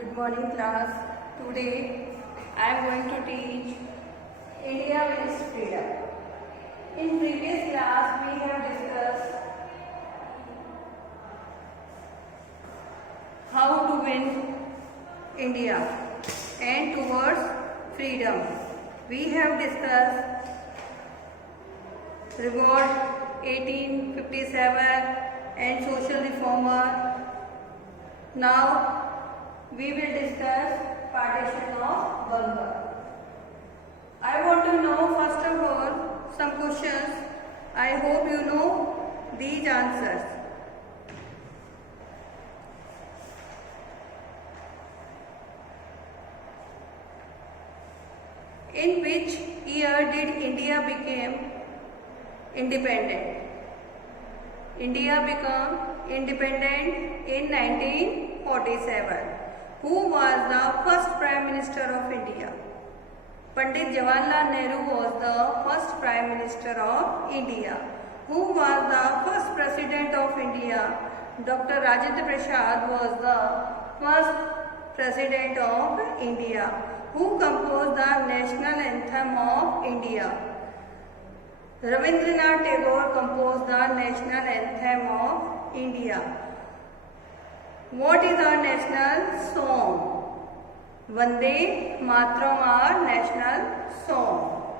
Good morning class. Today I am going to teach India wins freedom. In previous class we have discussed how to win India and towards freedom. We have discussed Revolt 1857 and social reformer. Now we will discuss partition of Bengal. I want to know first of all some questions. I hope you know these answers. In which year did India become independent? India became independent in 1947. Who was the first Prime Minister of India? Pandit Jawaharlal Nehru was the first Prime Minister of India. Who was the first President of India? Dr. Rajendra Prasad was the first President of India. Who composed the national anthem of India? Rabindranath Tagore composed the national anthem of India. What is our national song? Vande Mataram, our national song.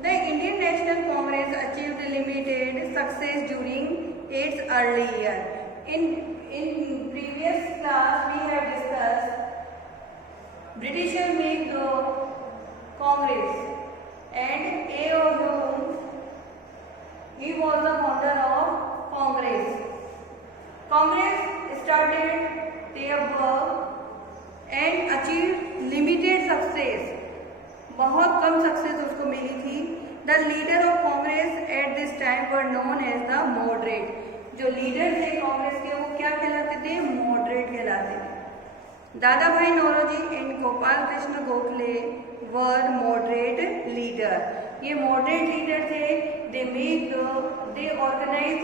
The Indian National Congress achieved limited success during its early year. In previous class we have discussed Britishers make the Congress and A.O. Hume, he was the founder of Congress. Congress started their work and achieved limited success. बहुत कम success उसको मिली थी. The leader of Congress at this time were known as the moderate. जो leader थे कांग्रेस के वो क्या कहलाते थे? मॉडरेट कहलाते थे. Dadabhai Naoroji and Gopal Krishna Gokhale were moderate leader. ये मॉडरेट लीडर थे. दे ऑर्गेनाइज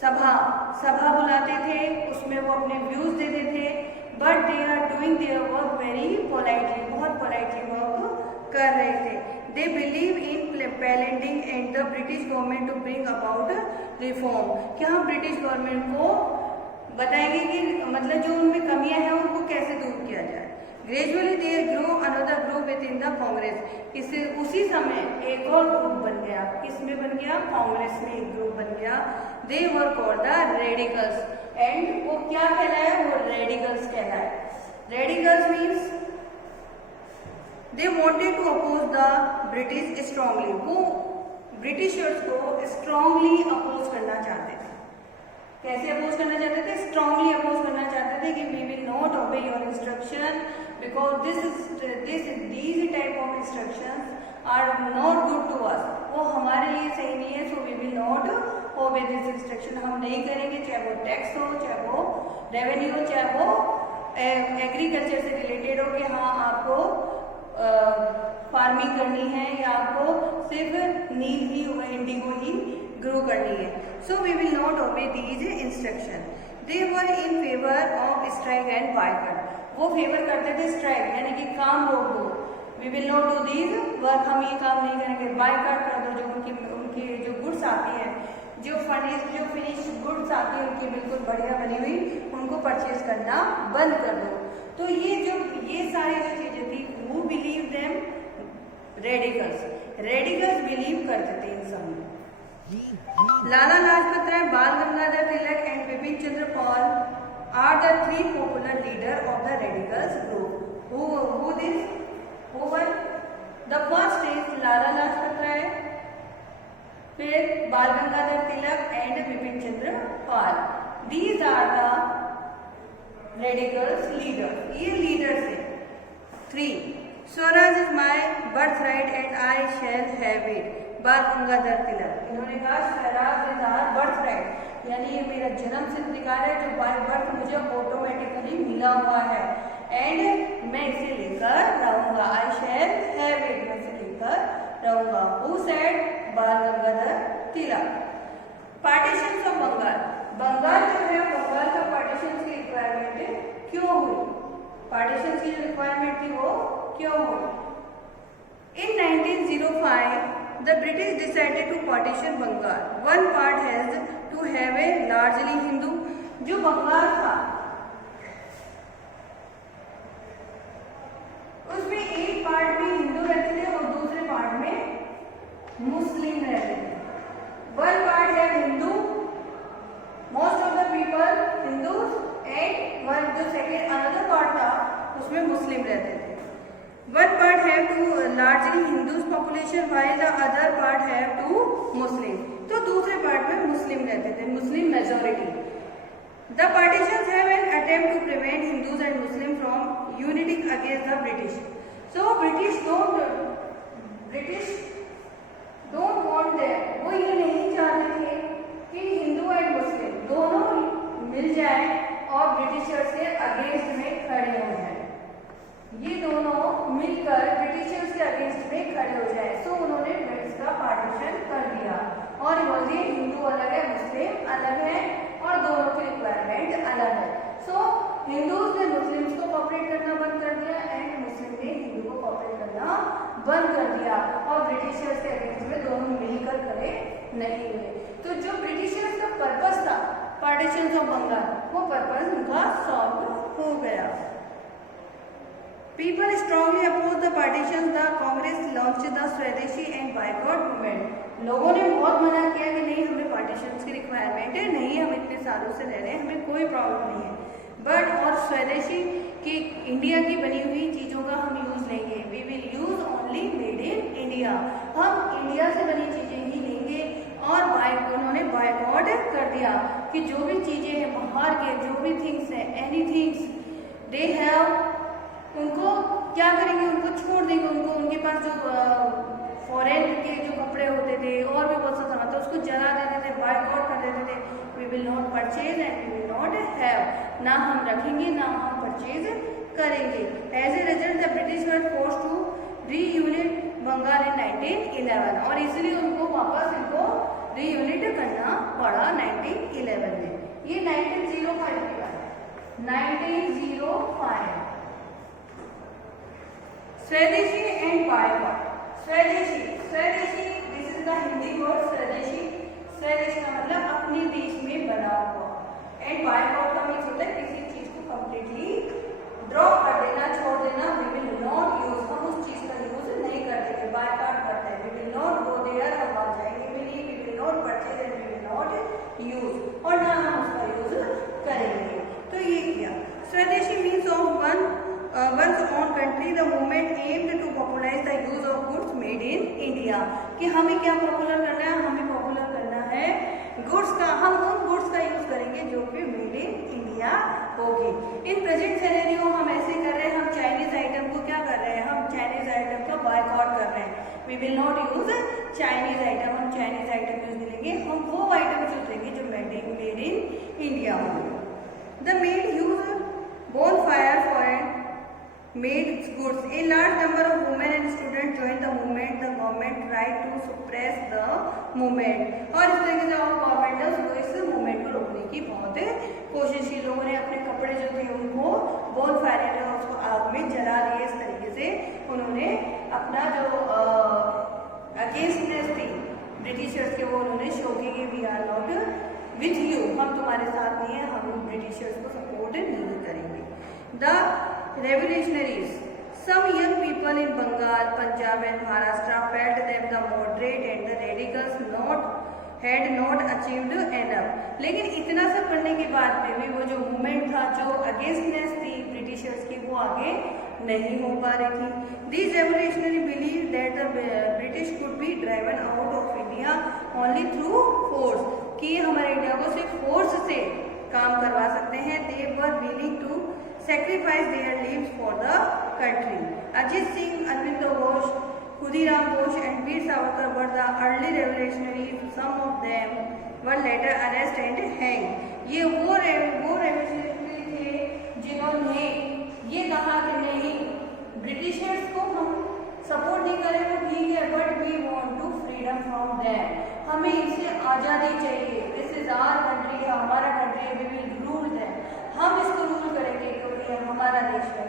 सभा बुलाते थे, उसमें वो अपने व्यूज देते थे. But they are doing their work very politely, बहुत पोलाइटली वर्क कर रहे थे. They believe in pleading and the British government to bring about reform. कि हम ब्रिटिश गवर्नमेंट को बताएंगे कि मतलब जो उनमें कमियां हैं उनको कैसे दूर किया जाए. Gradually there grow another group within the Congress. इससे उसी समय एक और ग्रुप बन गया. किसमें बन गया? कांग्रेस में एक ग्रुप बन गया. They were called the radicals. And वो क्या कहलाया? वो रेडिकल्स कहलाया. Radicals means they wanted to oppose the British strongly. वो ब्रिटिशर्स को स्ट्रांगली अपोज करना चाहते थे. कैसे अपोज करना चाहते थे? स्ट्रांगली अपोज करना चाहते थे कि we will not obey your instruction because these type of instructions are not good to us. वो हमारे लिए सही नहीं है. So we will not obey this instruction. हम नहीं करेंगे, चाहे वो टैक्स हो, चाहे वो रेवेन्यू हो, चाहे वो एग्रीकल्चर से रिलेटेड हो कि हाँ आपको फार्मिंग करनी है या आपको सिर्फ नील ही इंडिगो ही ग्रो करनी है. So we will not obey these instruction. They were in favour of strike and boycott. वो फेवर करते थे स्ट्राइक यानी कि काम रोक दो. We will not do these work, हम ये काम नहीं करेंगे. बायकॉट कर दो. जो उनकी जो गुड्स आती है, जो फिनिश गुड्स आती है उनकी बिल्कुल बढ़िया बनी हुई, उनको परचेज करना बंद कर दो. तो ये सारी जो चीजें थी, वो believe them radicals. Radicals believe करते थे इन सब में. Lala Lajpat Rai, Bal Gangadhar Tilak and Bipin Chandra Pal are the three popular leader of the radicals group. Who were? The first is Lala Lajpat Rai, फिर Bal Gangadhar Tilak and Bipin Chandra Pal. These are the radicals leaders. ये लीडर्स है. 3. Swaraj is my birthright and I shall have it. Bal Gangadhar तिलक. इन्होंने कहा swaraj is our birth right, यानी ये मेरा जन्म सिद्ध अधिकार है जो बाय बर्थ मुझे ऑटोमेटिकली मिला हुआ है. एंड मैं इसे लेकर रहूंगा. आई शैल हैव इट. मैं इसे लेकर रहूंगा. Who said? बाल गंगाधर तिलक. पार्टीशन ऑफ बंगाल, बंगाल जो है बंगाल का पार्टीशन की रिक्वायरमेंट क्यों हुई, पार्टीशन की जो रिक्वायरमेंट थी वो क्यों हुई? In 1905, the British decided to partition Bengal. One part has to have a largely Hindu. जो बंगाल था उसमें एक पार्ट में हिंदू रहते थे और दूसरे पार्ट में मुस्लिम रहते थे. One part है Hindu, most of the people Hindus, and one जो second another part था उसमें मुस्लिम रहते थे. One part have to largely Hindus population while the other part have to Muslim. तो दूसरे पार्ट में मुस्लिम रहते थे, Muslim majority. The partitions have an attempt to prevent Hindus and Muslims from uniting against the British. So British don't want that. वो ये नहीं चाहते थे कि हिंदू एंड मुस्लिम दोनों मिल जाए और ब्रिटिशर्स के अगेंस्ट में खड़े हो जाए. ये दोनों मिलकर ब्रिटिशर्स के अगेंस्ट में खड़े हो जाए. सो उन्होंने इसका पार्टीशन कर दिया और बोलते हिंदू अलग है, मुस्लिम अलग है और दोनों की रिक्वायरमेंट अलग है. सो हिंदूज ने मुस्लिम्स को कॉपरेट करना बंद कर दिया एंड मुस्लिम ने हिंदू को कॉपरेट करना बंद कर दिया और ब्रिटिशर्स के अगेंस्ट में दोनों मिलकर खड़े नहीं हुए. तो जो ब्रिटिशर्स का पर्पस था पार्टीशन ऑफ बंगाल, वो पर्पस उनका सॉल्व हो गया. People strongly opposed the partition. The Congress launched the Swadeshi and boycott movement. लोगों ने बहुत मना किया कि नहीं हमें पार्टीशन की रिक्वायरमेंट है, नहीं हम इतने सालों से रह रहे हैं, हमें कोई प्रॉब्लम नहीं है. बट और स्वदेशी की इंडिया की बनी हुई चीज़ों का हम यूज़ लेंगे. We will use only made in India. हम इंडिया से बनी चीज़ें ही लेंगे. और उन्होंने बॉयकॉट कर दिया कि जो भी चीज़ें हैं बाहर के जो भी थिंग्स हैं एनी थिंग्स दे हैव, उनको क्या करेंगे, उनको छोड़ देंगे. उनको उनके पास जो फॉरेन के जो कपड़े होते थे और भी बहुत सा सामान था उसको जला देते थे, बॉयकॉट कर देते थे. We will not purchase and we will not have, ना हम रखेंगे ना हम परचेज करेंगे. As a result the British were forced to reunite Bengal in 1911 और इसलिए उनको वापस इनको रीयूनिट करना पड़ा 1911 में. ये 1905 की बात है. 1905 स्वदेशी एंड बायकॉट. स्वदेशी, स्वदेशी this is the Hindi word स्वदेशी. स्वदेशी का मतलब अपने देश में बना हुआ. एंड बायकॉट का मीन्स होता है किसी चीज को कंप्लीटली ड्रॉप कर देना, छोड़ देना. वी विल नॉट यूज, हम उस चीज का यूज नहीं करते, बायकॉट करते हैं. We will not go there, हम वहां जाएंगे भी नहीं. We will not purchase and we will not use, और ना हम उसका यूज करेंगे. तो ये किया. स्वदेशी means of one's own country. The movement aimed to popularize the use of goods made in India. कि हमें क्या पॉपुलर करना है, हमें पॉपुलर करना है गुड्स का. हम उन गुड्स का यूज करेंगे जो कि मेड इन इंडिया होगी. इन प्रेजेंट सिनेरियो हम ऐसे कर रहे हैं, हम चाइनीज आइटम को क्या कर रहे हैं, हम चाइनीज आइटम का बॉयकॉट कर रहे हैं. We will not use Chinese item, हम चाइनीज आइटम यूज नहीं लेंगे. हम वो आइटम यूज लेंगे जो मेड इन इंडिया होगी. The made use bonfire for made goods. A large number of women and students joined the movement. The government tried to suppress the movement. और इस तरीके से गवर्नमेंट ने उसको इस मूवमेंट को रोकने की बहुत कोशिश की. लोगों ने अपने कपड़े जो थे उनको bonfire ने उसको आग में जला दिए. इस तरीके से उन्होंने अपना जो अगेंस्टनेस थी ब्रिटिशर्स के वो उन्होंने शो की कि we are not with you, हम तुम्हारे साथ नहीं है, हम ब्रिटिशर्स को सपोर्ट नहीं करेंगे. The revolutionaries, some young people in Bengal, Punjab and Maharashtra felt that the moderate and the radicals had not achieved enough. लेकिन इतना सब करने के बाद में भी वो जो मूवमेंट था, जो अगेंस्टनेस थी ब्रिटिशर्स की, वो आगे नहीं हो पा रही थी. These revolutionaries believed that the British could be driven out of India only through force. कि हमारे इंडिया को सिर्फ फोर्स से काम करवा सकते हैं. They were willing to sacrifice their lives for the country. Ajit Singh, Arvind Ghosh, Khudiram Bose and Veer Savarkar were the early revolutionaries. Some of them were later arrested and hanged. ये वो revolutionary थे जिन्होंने ये कहा कि नहीं, Britishers को हम सपोर्ट नहीं करें वो ठीक है, but we want to freedom from them. हमें इनसे आज़ादी चाहिए. हमारा देश है,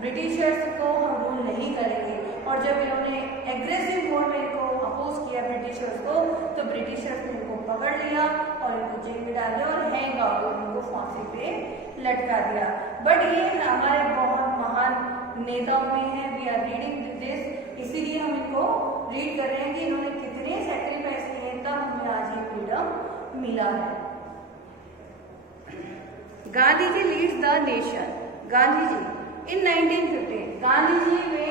ब्रिटिशर्स को हम रूल नहीं करेंगे। और जब इन्होंने एग्रेसिव मोड में इनको अपोज किया ब्रिटिशर्स को, तो ब्रिटिशर्स ने इनको पकड़ लिया और इनको जेल में डाल दिया और हैंग आउट, इनको फांसी पे लटका दिया। बट ये हमारे बहुत महान नेताओं में है, वी आर रीडिंग दिस, इसीलिए हम इनको रीड कर रहे हैं कि इन्होंने कितने सैक्रिफाइस किए, तब हमें आज ये फ्रीडम मिला है। Gandhi ji leads the nation. Gandhi ji in 1915, Gandhi ji में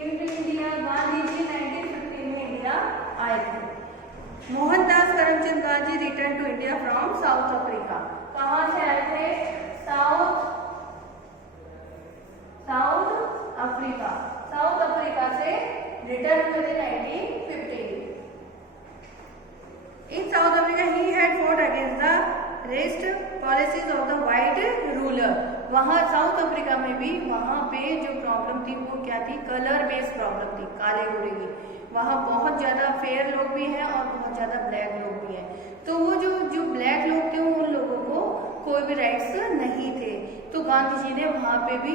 इंडिया, गांधी जी 1915 में इंडिया आए थे। Mohandas Karamchand Gandhi return to India from South Africa. कहां से आए थे? साउथ अफ्रीका, साउथ अफ्रीका से रिटर्न हुए थे 1915। In South Africa he had fought against the racist policies of the white ruler. वहां साउथ अफ्रीका में भी वहां पे जो प्रॉब्लम थी वो क्या थी? कलर बेस्ड प्रॉब्लम थी, काले गोरे की। वहां बहुत ज्यादा फेयर लोग भी हैं और बहुत ज्यादा ब्लैक लोग भी हैं। तो वो जो ब्लैक लोग थे उन लोगों को कोई भी राइट्स नहीं थे। तो गांधी जी ने वहां पे भी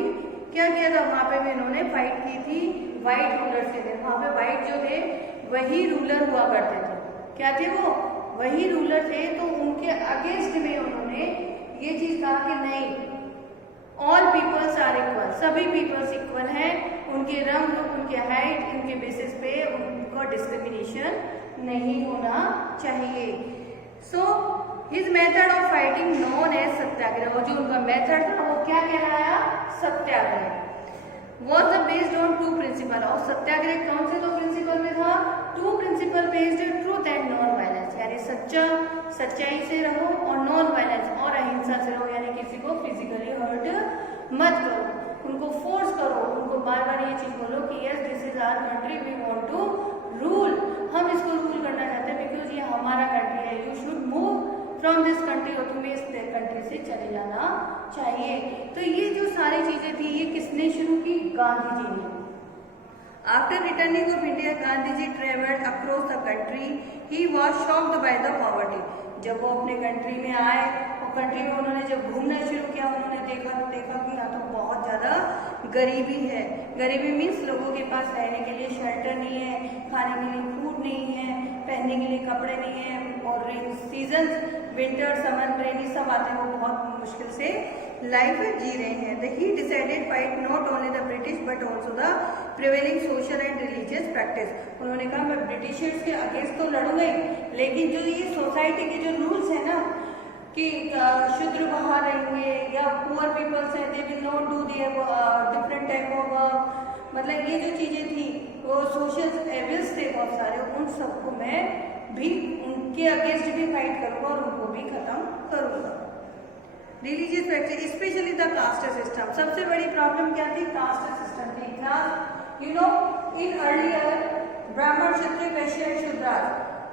क्या किया था? वहां पे भी इन्होंने फाइट की थी व्हाइट रूलर से। वहां पे व्हाइट जो थे वही रूलर हुआ करते थे। क्या थे वो? वही रूलर थे। तो उनके अगेंस्ट में उन्होंने ये चीज कहा कि नहीं, ऑल पीपल्स आर इक्वल, सभी पीपल्स इक्वल हैं, उनके रंग, उनके हाइट, उनके बेसिस पे उनको डिस्क्रिमिनेशन नहीं होना चाहिए। So his method of fighting known as Satyagraha, और जो उनका मेथड था वो क्या कहलाया? Satyagraha. Was the based on two principle, और सत्याग्रह कौन से दो प्रिंसिपल में था? Two principle based truth and non violence, यानी सच्चाई से रहो और नॉन वायलेंस और अहिंसा से रहो, यानी किसी को फिजिकली हर्ट मत करो, उनको फोर्स करो, उनको बार बार ये चीज बोलो कि yes this is our country, we want to rule, हम इसको रूल करना चाहते हैं बिकॉज ये हमारा कंट्री है, you should move from this country, और तुम्हें इस कंट्री से चले जाना चाहिए। तो ये जो सारी चीजें थी ये किसने शुरू की? गांधी जी ने। After returning of India, Gandhi ji traveled across the country. He was shocked by the poverty. जब वो अपने कंट्री में आए और कंट्री में उन्होंने जब घूमना शुरू किया, उन्होंने देखा कि यहाँ तो बहुत ज़्यादा गरीबी है। गरीबी मीन्स लोगों के पास रहने के लिए शेल्टर नहीं है, खाने के लिए फूड नहीं है, पहनने के लिए कपड़े नहीं है, और रेन सीजन, विंटर, समर, रेनी सब आते हैं, वो बहुत मुश्किल से लाइफ जी रहे हैं। ही decided fight not only the British but also the prevailing social and religious practice. उन्होंने कहा मैं ब्रिटिशर्स के अगेंस्ट तो लड़ूंगा ही, लेकिन जो ये सोसाइटी के जो रूल्स है ना कि शूद्र बाहर रहेंगे या पुअर पीपल्स हैं, they will not do their different type of, मतलब ये जो चीजें थी वो सोशल एविल्स थे बहुत सारे, उन सबको मैं भी उनके अगेंस्ट भी फाइट करूंगा और उनको भी खत्म करूंगा। Religious practice specially the caste system, सबसे बड़ी प्रॉब्लम क्या थी? कास्ट सिस्टम थी। यू नो इन अर्लियर ब्राह्मण, क्षत्रिय, वैश्य and Shudras,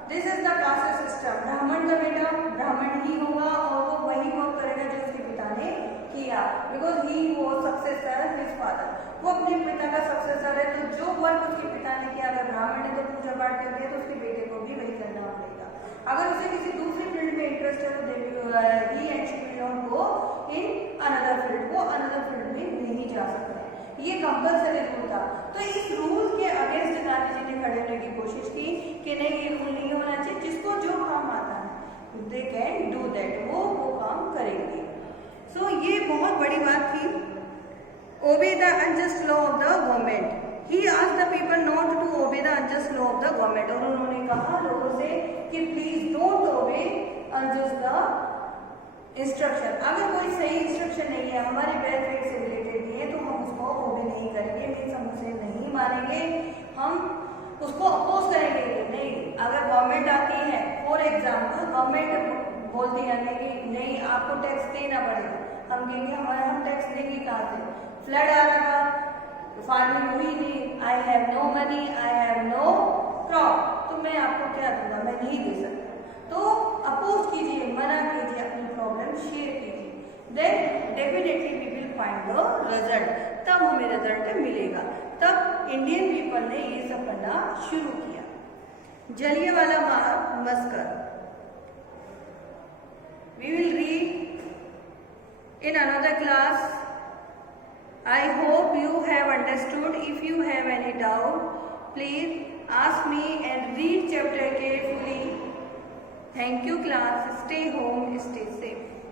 this is the caste system. ब्राह्मण का बेटा ब्राह्मण ही होगा और वो वही वर्क करेगा जो उसके पिता ने किया, because he was successor his father, वो अपने पिता का सक्सेसर है। तो जो वर्क उसके पिता ने किया, अगर ब्राह्मण ने तो पूजा पाठ कर दिया तो उसके बेटे को भी वही करना पड़ेगा। अगर उसे किसी दूसरी फील्ड में इंटरेस्ट है तो ही and she will not go in another field, वो अनदर फील्ड में नहीं जा सकता है, ये कंपल्सरी रूल था। तो इस रूल के अगेंस्ट गांधी जी ने खड़े होने की कोशिश की कि नहीं, ये रूल नहीं होना चाहिए, जिसको जो काम आता है दे कैन डू दैट, वो काम करेंगे। सो ये बहुत बड़ी बात थी। Obey the unjust law of the government, he asked the people not to obey the unjust law of the government, और उन्होंने कहा लोगों से कि please don't obey unjust the instruction. अगर कोई सही इंस्ट्रक्शन नहीं है, हमारे वेलफेयर से रिलेटेड नहीं है, तो हम उसको ओबे नहीं करेंगे, मीन्स हम उसे नहीं मानेंगे, हम उसको अपोज करेंगे नहीं। अगर गवर्नमेंट आती है, फॉर एग्जाम्पल गवर्नमेंट बोलती है कि नहीं आपको टैक्स देना पड़ेगा, हम कहेंगे हम टैक्स देंगे कहाँ से? फ्लड आ रहा था, फार्मिंग हुई नहीं, I have no money, I have no crop, तो मैं आपको क्या दूंगा? मैं नहीं दे सकता। तो अपोज कीजिए, मना कीजिए, अपनी प्रॉब्लम शेयर कीजिए, then definitely we will find the result, तब हमें रिजल्ट मिलेगा। तब इंडियन पीपल ने ये सब करना शुरू किया। Jallianwala Bagh massacre, we will read in another class I hope you have understood. If you have any doubt, please ask me and read chapter carefully. Thank you class. Stay home, stay safe.